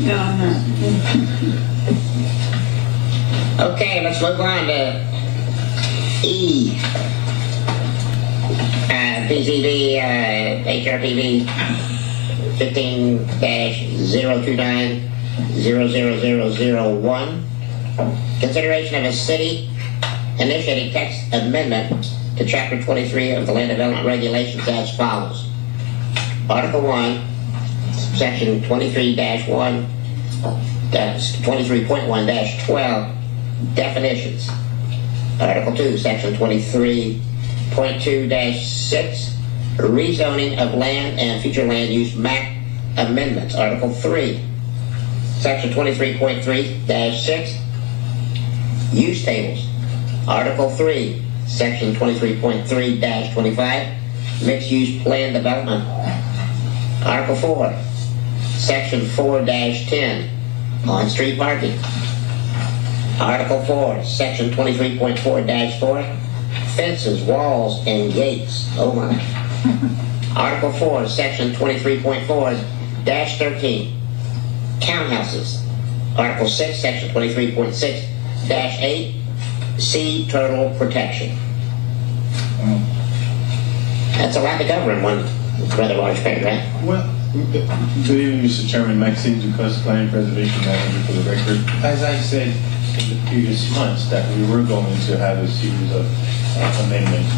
No, I'm not. Okay, let's move on to E. PCV, HRPV 15-029-00001. Consideration of a city initiating text amendment to Chapter 23 of the Land Development Regulations as follows. Article 1, Section 23-1, 23.1-12, definitions. Article 2, Section 23.2-6, rezoning of land and future land use map amendments. Article 3, Section 23.3-6, use tables. Article 3, Section 23.3-25, mixed-use plan development. Article 4, Section 4-10, on-street parking. Article 4, Section 23.4-4, fences, walls, and gates. Oh my. Article 4, Section 23.4-13, townhouses. Article 6, Section 23.6-8, sea turtle protection. That's a lot to cover in one rather large paragraph. Well, good evening, Mr. Chairman. Maxine Ducas, Client Preservation Manager for the record. As I said in the previous months, that we were going to have a series of amendments.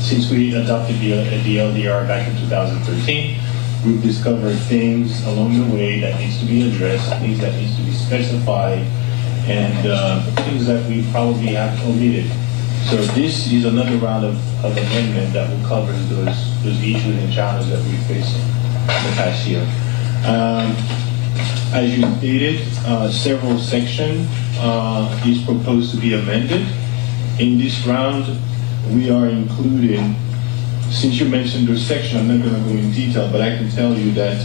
Since we adopted the LDR back in 2013, we've discovered things along the way that needs to be addressed, things that needs to be specified, and things that we probably have omitted. So this is another round of amendment that will cover those issues and challenges that we faced in the past year. As you stated, several sections is proposed to be amended. In this round, we are including, since you mentioned those sections, I'm not going to go in detail, but I can tell you that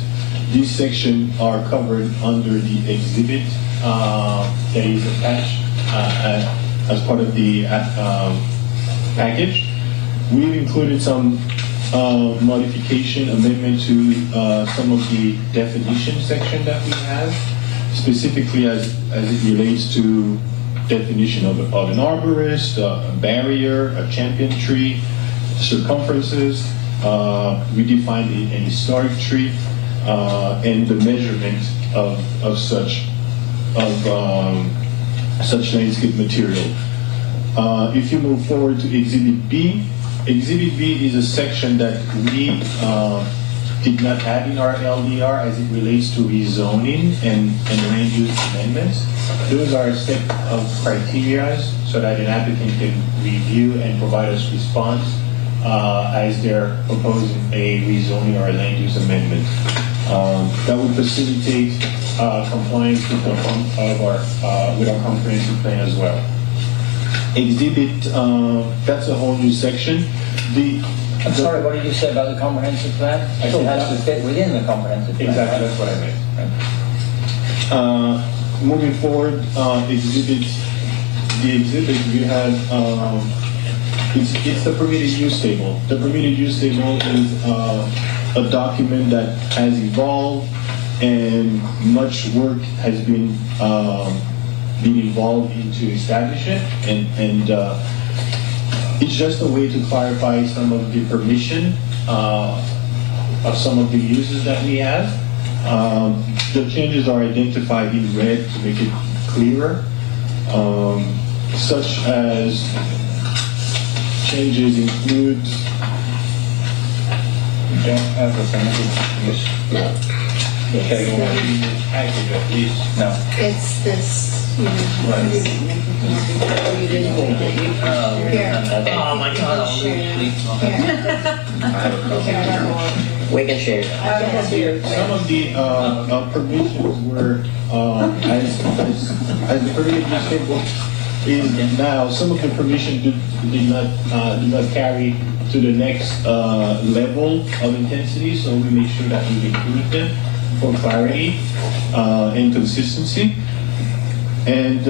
these sections are covered under the exhibit that is attached as part of the package. We've included some modification, amendment to some of the definition section that we have, specifically as it relates to definition of an arborist, a barrier, a champion tree, circumferences. We defined an historic tree and the measurement of such landscape material. If you move forward to Exhibit B, Exhibit B is a section that we did not have in our LDR as it relates to rezoning and land use amendments. Those are a set of criteria so that an applicant can review and provide us response as they're proposing a rezoning or a land use amendment. That would facilitate compliance with our comprehensive plan as well. Exhibit, that's a whole new section. I'm sorry, what did you say about the comprehensive plan? It has to fit within the comprehensive plan. Exactly, right? that's what I meant. Moving forward, the exhibit we had, it's the permitted use table. The permitted use table is a document that has evolved and much work has been involved into establish it, and it's just a way to clarify some of the permission of some of the uses that we have. The changes are identified in red to make it clearer, such as changes include. You don't have the permitted use. No. Okay, go on. Package at least. No. It's this. You Right. didn't read it. Here. Oh my God, I'll lose sleep. We can share. Some of the permissions were, as the permitted use table is now, some of the permissions do not carry to the next level of intensity, so we make sure that we include them for clarity and consistency. And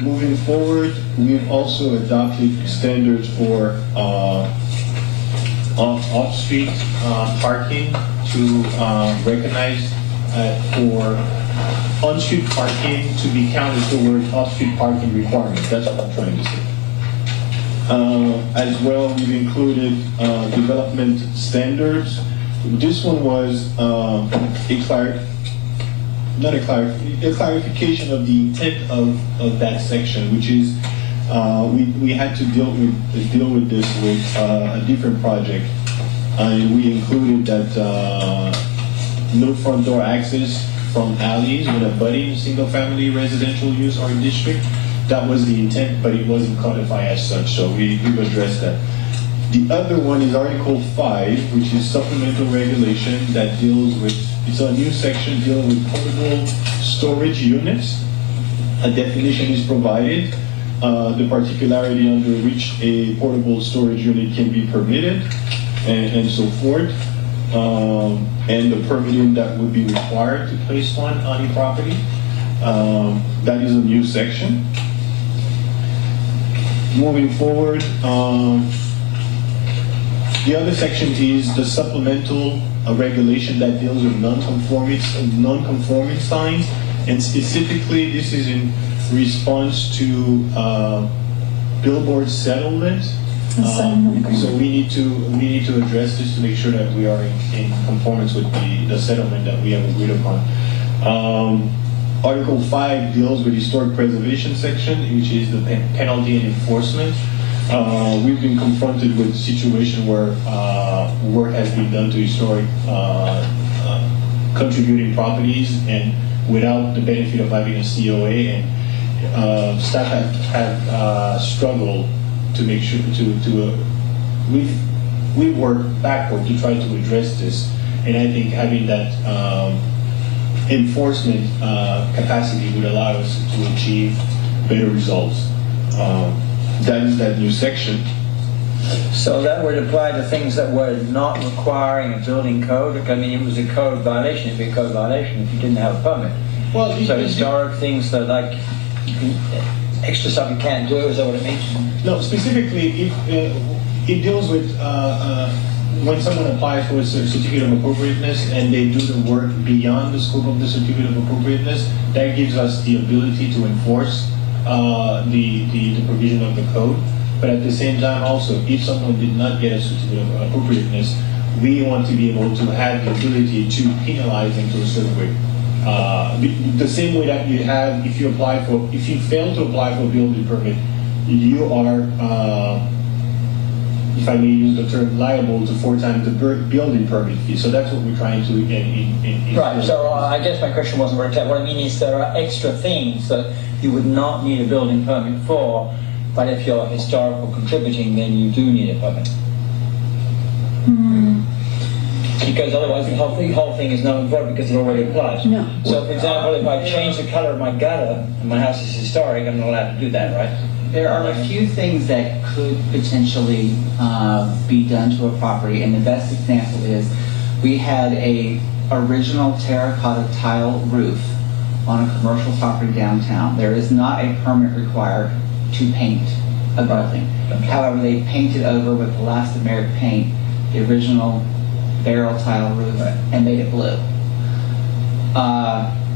moving forward, we've also adopted standards for off-street parking to recognize for on-street parking to be counted toward off-street parking requirements. That's what I'm trying to say. As well, we've included development standards. This one was a clarification of the intent of that section, which is we had to deal with this with a different project, and we included that no front door access from alleys with a budding single-family residential use or district. That was the intent, but it wasn't codified as such, so we've addressed that. The other one is Article 5, which is supplemental regulation that deals with, it's a new section dealing with portable storage units. A definition is provided, the particularity under which a portable storage unit can be permitted, and so forth, and the permitting that would be required to place one on a property. That is a new section. Moving forward, the other section is the supplemental regulation that deals with non-conforming signs, and specifically this is in response to billboard settlement. So we need to address this to make sure that we are in conformance with the settlement that we have agreed upon. Article 5 deals with historic preservation section, which is the penalty and enforcement. We've been confronted with a situation where work has been done to historic contributing properties, and without the benefit of having a COA, and staff have struggled to make sure we've worked backward to try to address this, and I think having that enforcement capacity would allow us to achieve better results. That is that new section. So that would apply to things that were not requiring a building code. I mean, it was a code violation. It'd be a code violation if you didn't have a permit. Well, so historic things that like extra stuff you can't do. Is that what it means? No, specifically, it deals with when someone applies for a certificate of appropriateness and they do the work beyond the scope of the certificate of appropriateness. That gives us the ability to enforce the provision of the code. But at the same time, also, if someone did not get a certificate of appropriateness, we want to be able to have the ability to penalize them to a certain way. The same way that you have, if you fail to apply for a building permit, you are, if I may use the term, liable to 4 times the building permit fee. So that's what we're trying to in right. So I guess my question wasn't very clear. What I mean is there are extra things that you would not need a building permit for, but if you're historical contributing, then you do need a permit. Because otherwise the whole thing is null and void because it already applies. No. So for example, if I change the color of my gutter and my house is historic, I'm not allowed to do that, right? There are a few things that could potentially be done to a property, and the best example is we had a original terracotta tile roof on a commercial property downtown. There is not a permit required to paint a building. However, they painted over with elastomeric paint the original barrel tile roof and made it blue.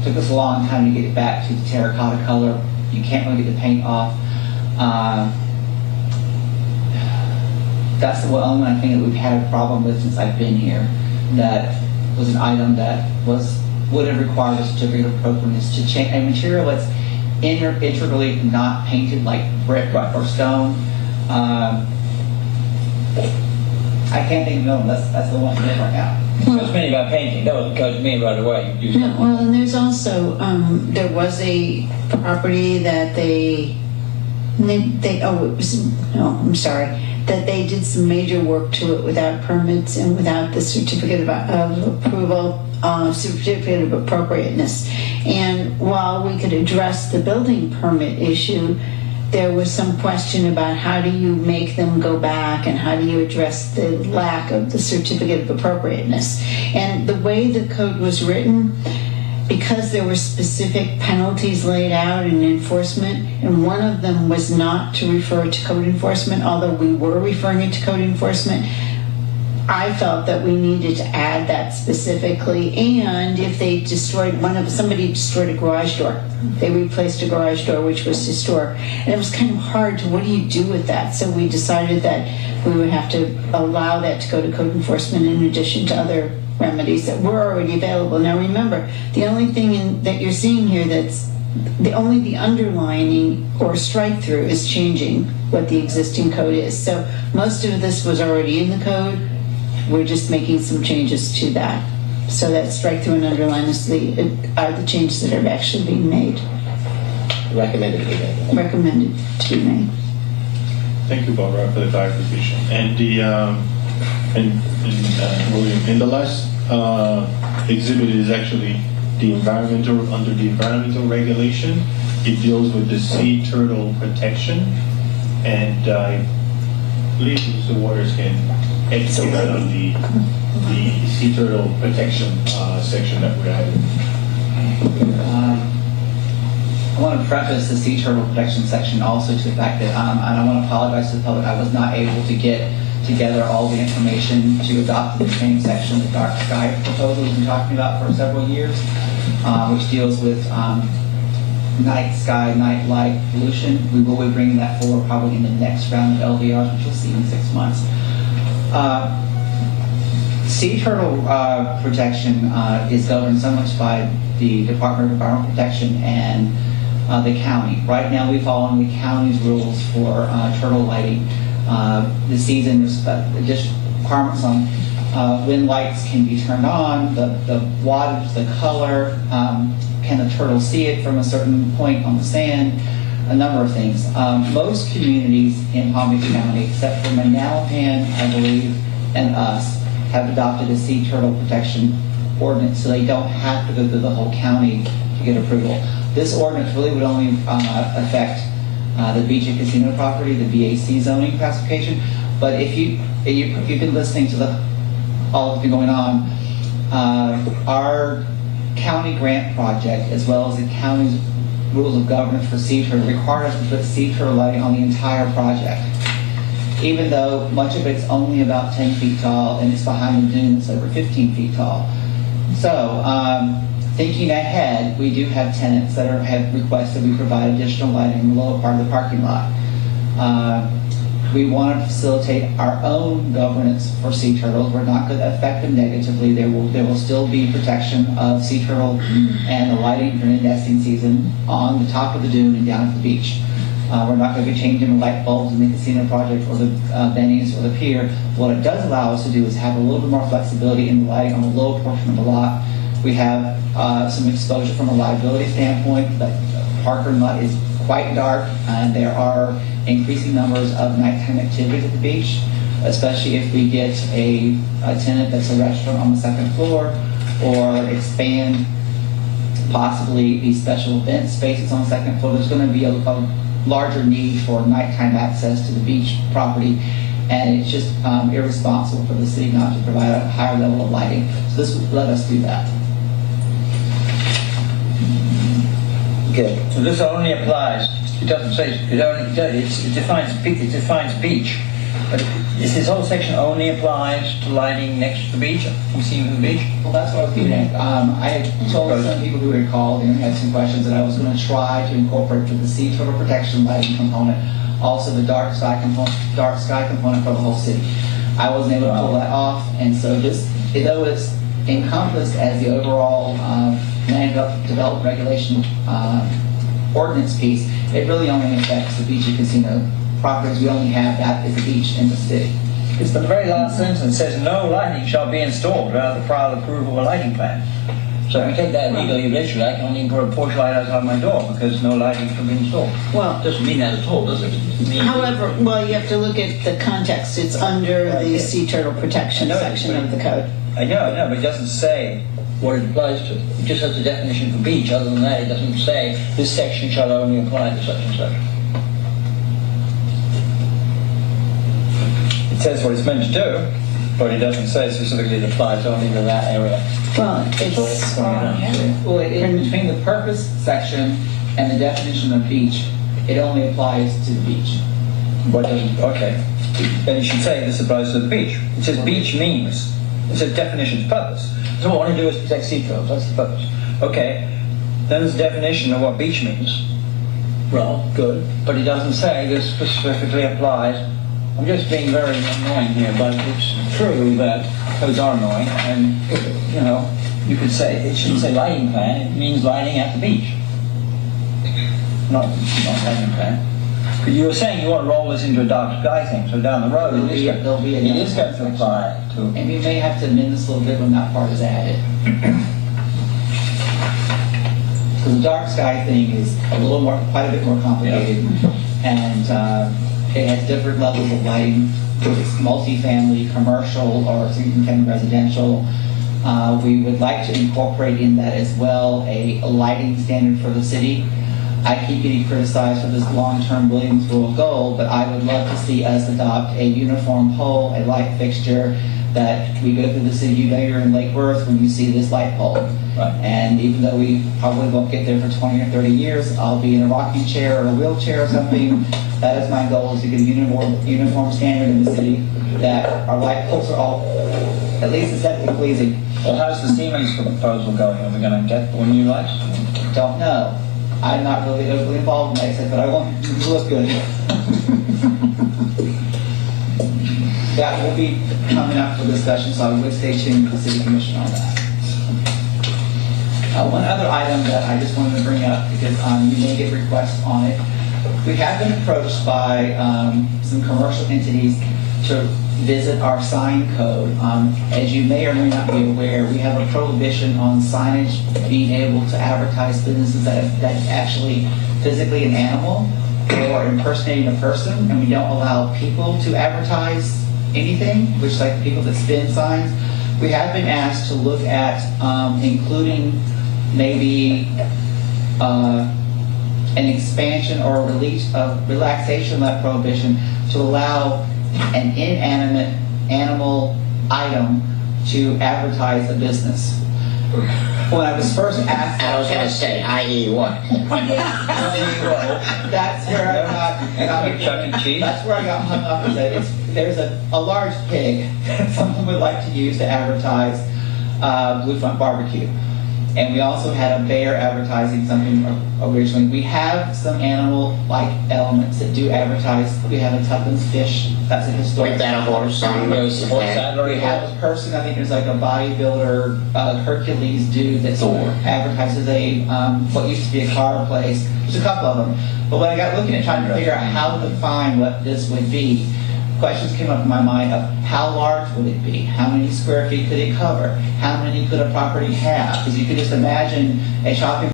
Took us a long time to get it back to the terracotta color. You can't really get the paint off. That's the only one I think that we've had a problem with since I've been here. That was an item that would have required a certificate of appropriateness to change a material that's integrally not painted like brick or stone. I can't think of no one. That's the one right now. So it's mainly about painting. That was because me right away. No, well, and there's also there was a property that that they did some major work to it without permits and without the certificate of approval, certificate of appropriateness. And while we could address the building permit issue, there was some question about how do you make them go back and how do you address the lack of the certificate of appropriateness. And the way the code was written, because there were specific penalties laid out in enforcement, and one of them was not to refer to code enforcement, although we were referring it to code enforcement, I felt that we needed to add that specifically, and if they somebody destroyed a garage door, they replaced a garage door which was historic, and it was kind of hard to, what do you do with that? So we decided that we would have to allow that to go to code enforcement in addition to other remedies that were already available. Now remember, the only thing that you're seeing here that's the underlining or strike through is changing what the existing code is. So most of this was already in the code. We're just making some changes to that. So that strike through and underline are the changes that are actually being made, Recommended to be made. recommended to be made. Thank you, Barbara, for the clarification. And William, in the last exhibit is actually under the environmental regulation. It deals with the sea turtle protection, and I believe Mr. Waters can educate on the sea turtle protection section that we're having. I want to preface the sea turtle protection section also to the fact that, and I want to apologize to the public, I was not able to get together all the information to adopt the same section the dark sky proposal we've been talking about for several years, which deals with night sky, night light pollution. We will be bringing that forward probably in the next round of LDRs, which you'll see in 6 months. Sea turtle protection is governed so much by the Department of Environmental Protection and the county. Right now we fall under the county's rules for turtle lighting. The season additional requirements on when lights can be turned on, the wattage, the color, can the turtle see it from a certain point on the sand, a number of things. Most communities in Palm Beach County, except for Manalapan, I believe, and us, have adopted a sea turtle protection ordinance, so they don't have to go through the whole county to get approval. This ordinance really would only affect the beach and casino property, the BAC zoning classification. But if you've been listening to all that's been going on, our county grant project, as well as the county's rules of governance for sea turtle, require us to put sea turtle lighting on the entire project. Even though much of it's only about 10 feet tall and it's behind the dune that's over 15 feet tall. So, thinking ahead, we do have tenants that have requested we provide additional lighting in the lower part of the parking lot. We want to facilitate our own governance for sea turtles. We're not going to affect them negatively. There will still be protection of sea turtle and the lighting during the nesting season on the top of the dune and down at the beach. We're not going to be changing the light bulbs in the casino project or the Benny's or the pier. What it does allow us to do is have a little bit more flexibility in the lighting on the lower portion of the lot. We have some exposure from a liability standpoint. The Parker Nut is quite dark, and there are increasing numbers of nighttime activities at the beach, especially if we get a tenant that's a restaurant on the second floor, or expand possibly these special event spaces on the second floor. There's going to be a larger need for nighttime access to the beach property, and it's just irresponsible for the city not to provide a higher level of lighting. So this would let us do that. Good. So this only applies, it doesn't say, it defines beach, but this whole section only applies to lighting next to the beach, you see the beach? Well, that's what I was getting at. I had told some people who had called and had some questions that I was going to try to incorporate to the sea turtle protection lighting component, also the dark sky component for the whole city. I wasn't able to pull that off, and so this, though it's encompassed as the overall land development regulation ordinance piece, it really only affects the beach and casino properties. We only have that as a beach in the city. It's the very last sentence says no lighting shall be installed without the prior approval of a lighting plan. So if we take that legally, literally, I can't even put a porch light outside my door because no lighting shall be installed. Well, Doesn't mean that at all, does it? however, well, you have to look at the context. It's under the sea turtle protection section of the code. I know, but it doesn't say what it applies to. It just has the definition for beach. Other than that, it doesn't say this section shall only apply to such and such. It says what it's meant to do, but it doesn't say specifically it applies only to that area. Well, it's Well, in between the purpose section and the definition of beach, it only applies to the beach. What does, okay. Then you should say this applies to the beach. It says beach means. It says definition purpose. So what I want to do is protect sea turtles. That's the purpose. Okay. Then there's a definition of what beach means. Well, good. But it doesn't say this specifically applies. I'm just being very annoying here, but it's true that codes are annoying, and you know, you could say it shouldn't say lighting plan. It means lighting at the beach. Not lighting plan. But you were saying you want to roll this into a dark sky thing, so down the road it is going to apply to. And we may have to amend this a little bit when that part is added. Because the dark sky thing is quite a bit more complicated, and it has different levels of lighting. If it's multifamily, commercial, or single-family residential, we would like to incorporate in that as well a lighting standard for the city. I keep getting criticized for this long-term Williams Rule goal, but I would love to see us adopt a uniform pole, a light fixture that we go through the city. You know, you're in Lake Worth when you see this light pole. Right. And even though we probably won't get there for 20 or 30 years, I'll be in a rocking chair or a wheelchair or something. That is my goal, is to get a uniform standard in the city that our light poles are all at least aesthetically pleasing. Well, how's the Siemens proposal going? Are we going to get one new lights? Don't know. I'm not really overly involved in that, except that I want it to look good. That will be coming up for discussion, so I would stay tuned with the City Commission on that. One other item that I just wanted to bring up, because you may get requests on it. We have been approached by some commercial entities to visit our sign code. As you may or may not be aware, we have a prohibition on signage being able to advertise businesses that's actually physically an animal or impersonating a person, and we don't allow people to advertise anything, which like people that spin signs. We have been asked to look at including maybe an expansion or a relaxation of that prohibition to allow an inanimate animal item to advertise a business. When I was first asked, I was going to say, i.e. what? that's where I got. That's where I got hung up. Is that there's a large pig that someone would like to use to advertise Bluefront Barbecue. And we also had a bear advertising something originally. We have some animal-like elements that do advertise. We have a Tuppence fish. That's a historic. With that horse on the We have a person, I think there's like a bodybuilder, Hercules dude that advertises a what used to be a car place. There's a couple of them. But when I got looking at trying to figure out how to define what this would be, questions came up in my mind of how large would it be? How many square feet could it cover? How many could a property have? Because you could just imagine a shopping